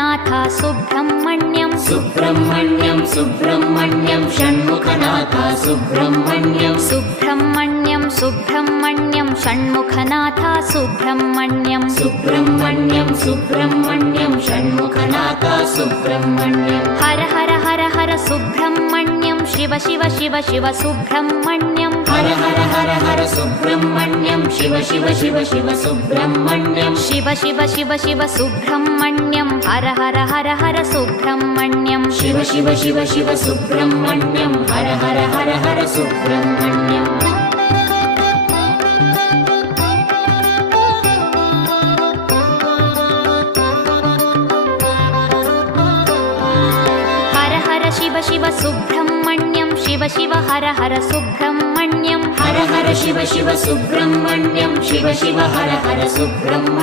Shanmukhanath Subrahmanyam Subrahmanyam Subrahmanyam Shanmukhanath Subrahmanyam Subrahmanyam Subrahmanyam Shanmukhanath Subrahmanyam Subrahmanyam Subrahmanyam Shanmukhanath Subrahmanyam Har Har Har Har Subrahmanyam Shiva Shiva Shiva Shiva Subrahmanyam Har Har Har Har Subrahmanyam Shiva Shiva Shiva Shiva Subrahmanyam Shiva Shiva Shiva Shiva Subrahmanyam Har Har Har Har Subrahmanyam Shiva Shiva Shiva Shiva Subrahmanyam Har Har Har Har Subrahmanyam Har Har Shiva Shiva Subrahmanyam Shiva Shiva Har Har Subrahmanyam Har Har Shiva Shiva Subrahmanyam Shiva Shiva Har Har Subrahmanyam